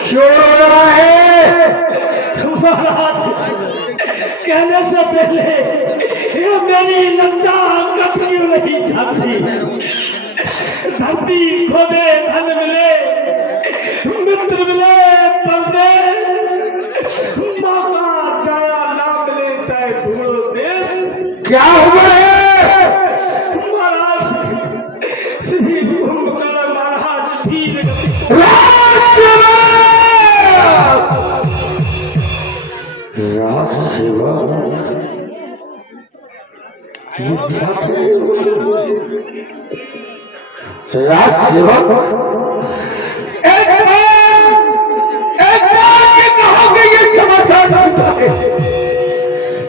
क्यों रो रहा है? महाराज कहने से पहले ये मेरी लज्जा कट क्यों नहीं जाती? धरती खोदे धन मिले, मित्र मिले पर्दे, माँ का जाया ना मिले चाहे ढूंढो देश। क्या हुआ है? महाराज श्री कुंभकर्ण महाराज ठीक राज सेवा ये क्या राज सेवा एक बार ये कहोगे ये समाचार झूठा है,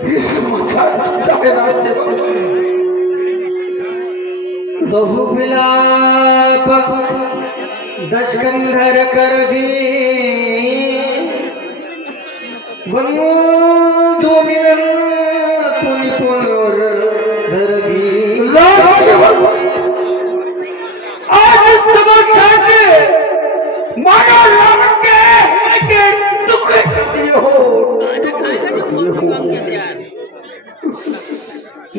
ये समाचार झूठा है राज सेवा। बहु विलाप दशकंधर कर भी वनो मिलन पुनि पुनर धर भी। आज इस समाचार ने मानो रावण के टुकड़े कर दिए हो।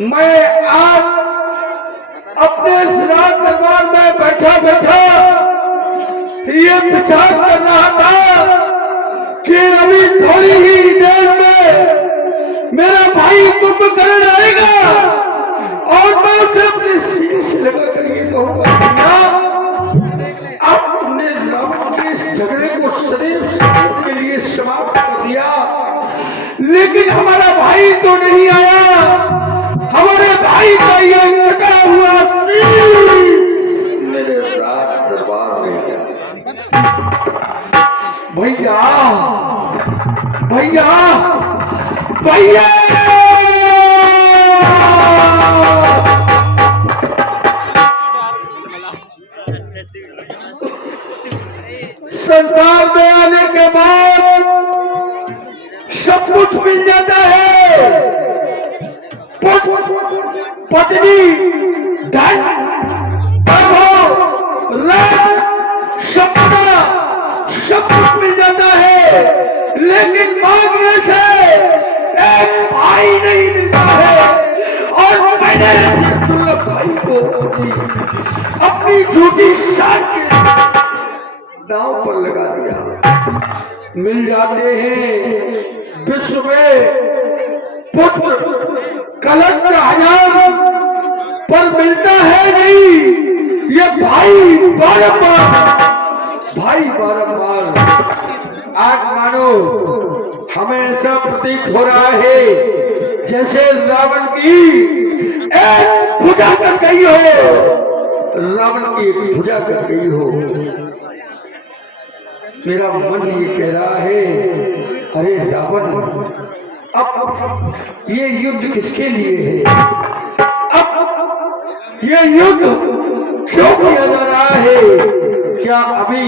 मैं आज अपने राज दरबार में बैठा बैठा ये विचार कर रहा था कि अभी थोड़ी ही देर में मेरा भाई कुंभकर्ण आएगा और मैं उसे अपने सीने से लगा कर ये कहूंगा, अब तुमने रावण के इस झगड़े को सदैव सदैव के लिए समाप्त कर दिया, लेकिन हमारा भाई तो नहीं आया। हमारे भाई का ये कटा हुआ शीश मेरे राज दरबार में गया। भैया भैया भैया संसार में आने के बाद सब कुछ मिल जाता है, पत्नी धन सपना सब कुछ मिल जाता है, लेकिन मांगने से एक भाई नहीं मिलता है। और मैंने दुर्लभ भाई को अपनी झूठी शान के दांव पर लगा दिया। मिल जाते हैं विश्व में पुत्र कलश 1000 पर मिलता है नहीं, ये भाई बारंबार आज मानो हमें ऐसा प्रतीत हो रहा है जैसे रावण की एक भुजा कट गई हो, रावण की एक भुजा कट गई हो। मेरा मन ये कह रहा है, अरे रावण अब ये युद्ध किसके लिए है? अब ये युद्ध क्यों किया जा रहा है? क्या अभी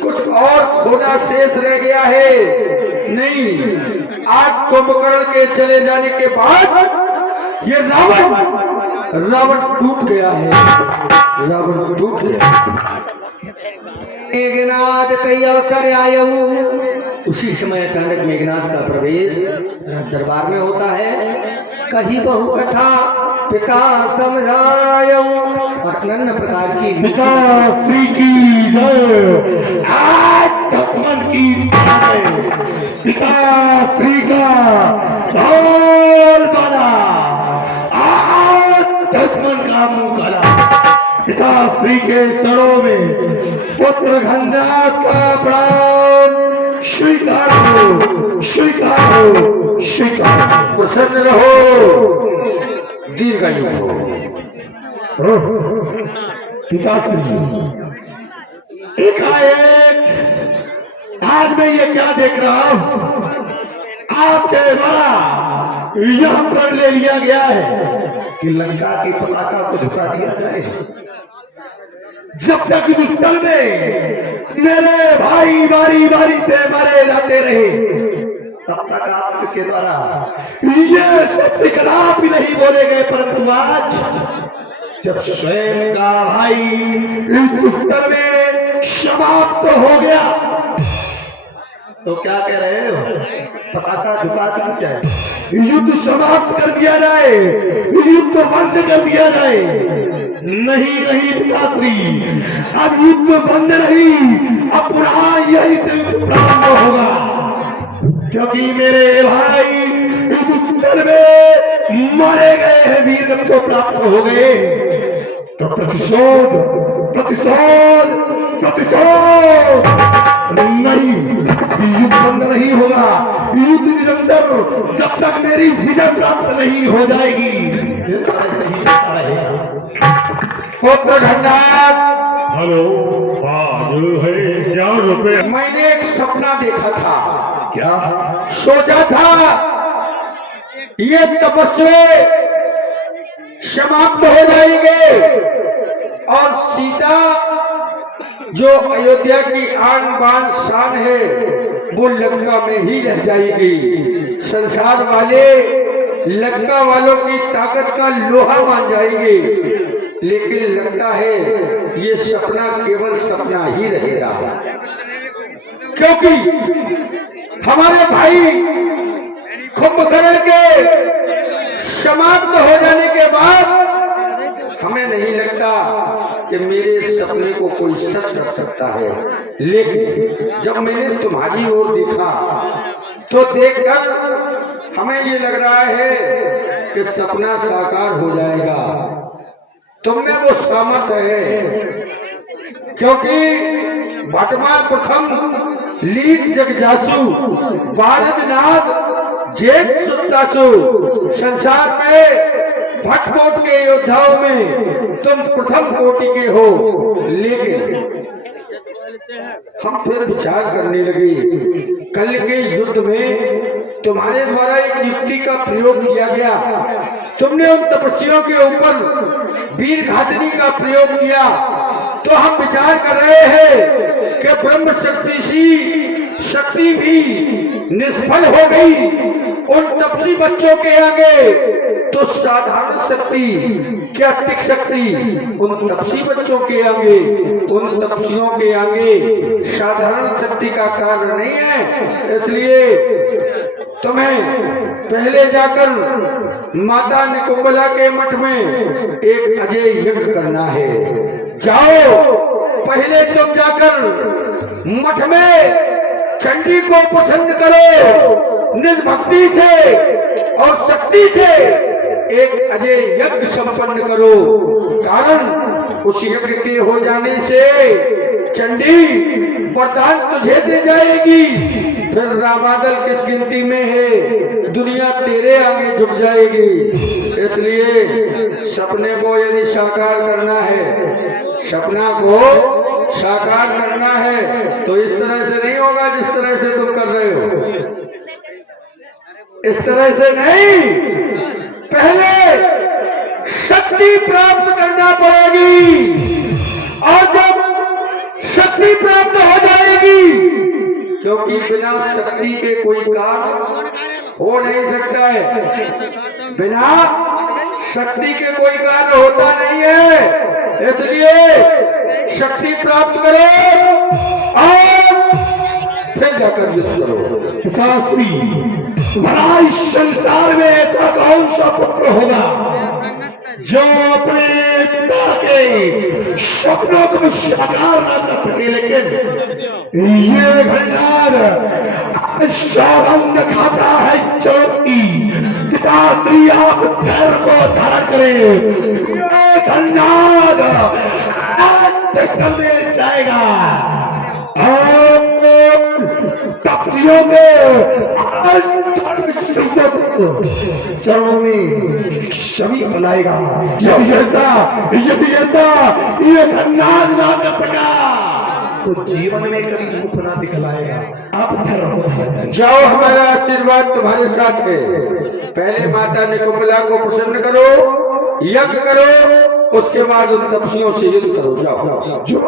कुछ और खोना शेष रह गया है? नहीं, आज कुंभकर्ण के चले जाने के बाद ये रावण टूट गया है, रावण टूट गया। मेघनाद कई अवसर आयऊ। उसी समय अचानक मेघनाद का प्रवेश दरबार में होता है। कही बहु कथा पिता समझायऊ और अनन्य प्रकार की पिता श्री की जय। आज दुश्मन की जय। पिता श्री का ढोल बजा, आज दुश्मन का मुंह काला। पिता श्री के चरणों में पुत्र घननाथ का प्राण स्वीकार हो, स्वीकार हो, स्वीकार। प्रसन्न रहो, दीर्घायु हो। पिताश्री एकाएक आज मैं ये क्या देख रहा हूं, आपके द्वारा यह प्रण ले लिया गया है कि लंका की पताका को झुका दिया जाए। जब तक दुष्कर्म में मेरे भाई बारी बारी से मारे जाते रहे, तब तक आपके द्वारा ये शब्द कलाप भी नहीं बोले गए, परंतु आज जब स्वयं का भाई इस दुष्कर्म में समाप्त हो गया, तो क्या कह रहे हो? पताका झुका दी जाए, युद्ध समाप्त कर दिया जाए, युद्ध बंद कर दिया जाए। नहीं नहीं पिताश्री, अब युद्ध बंद नहीं, अब पुनः यही युद्ध प्रारंभ होगा, क्योंकि मेरे भाई युद्ध में मारे गए हैं, वीरगति को प्राप्त हो गए। तो प्रतिशोध प्रतिशोध प्रतिशोध नहीं, युद्ध बंद नहीं होगा, युद्ध निरंतर जब तक मेरी विजय प्राप्त नहीं हो जाएगी ऐसे ही चलता रहेगा। पुत्र घननाथ, हेलो, हाँ जो है क्या रुपए? मैंने एक सपना देखा था, क्या? सोचा था ये तपस्या समाप्त हो जाएंगे और सीता जो अयोध्या की आन बान शान है वो लंका में ही रह जाएगी। संसार वाले लंका वालों की ताकत का लोहा मान जाएंगे, लेकिन लगता है ये सपना केवल सपना ही रहेगा, क्योंकि हमारे भाई कुंभकर्ण के समाप्त हो जाने के बाद हमें नहीं लगता कि मेरे सपने को कोई सच कर सकता है। लेकिन जब मैंने तुम्हारी ओर देखा तो देखकर हमें ये लग रहा है कि सपना साकार हो जाएगा। तुम में वो सामर्थ्य है, क्योंकि भटमा प्रथम लीक जगजासु बालकनाथ जेठ सुत्तासु, संसार में भटकोट के योद्धाओं में तुम प्रथम कोटि के हो। लेकिन हम फिर विचार करने लगे, कल के युद्ध में तुम्हारे द्वारा एक युक्ति का प्रयोग किया गया, तुमने उन तपस्वियों के ऊपर वीर घातनी का प्रयोग किया, तो हम विचार कर रहे हैं कि ब्रह्म शक्ति भी निष्फल हो गई उन तपस्वी बच्चों के आगे, तो साधारण शक्ति क्या टिक सकती उन तपस्वी बच्चों के आगे? उन तपस्वियों के आगे साधारण शक्ति का कार्य नहीं है। इसलिए तुम्हें पहले जाकर माता निकुंबला के मठ में एक अजय यज्ञ करना है। जाओ, पहले तुम जाकर मठ में चंडी को प्रसन्न करो, निज भक्ति से और शक्ति से एक अजय यज्ञ संपन्न करो। कारण उस यज्ञ के हो जाने से चंडी वरदान तुझे दे जाएगी, फिर रामादल किस गिनती में है, दुनिया तेरे आगे झुक जाएगी। इसलिए सपने को यदि साकार करना है, सपना को साकार करना है, तो इस तरह से नहीं होगा जिस तरह से तुम कर रहे हो, इस तरह से नहीं। पहले शक्ति प्राप्त करना पड़ेगी, और जब शक्ति प्राप्त हो जाएगी, क्योंकि बिना शक्ति के कोई काम हो नहीं सकता है, बिना शक्ति के कोई कार्य होता नहीं है। इसलिए शक्ति प्राप्त करो और फिर जाकर युद्ध करो। पिताश्री, तुम्हारा इस संसार में ऐसा कौन सा पुत्र होगा जो अपने पिता के सपनों को साकार न कर सके? लेकिन ये भंडार सौगंध खाता है चोटी। पिताश्री, आप धैर्य को धारण करें, ये भंडार में जाएगा और तपस्वियों के चरणों में शमी बनाएगा। यदि ऐसा ये खन्नाज ना कर सका तो जीवन में कभी मुख ना दिखलाएगा। आप धैर्य जाओ, हमारा आशीर्वाद तुम्हारे साथ है। पहले माता निकुंबला को प्रसन्न करो, यज्ञ करो, उसके बाद उन तपस्वियों से युद्ध करो। जाओ, जो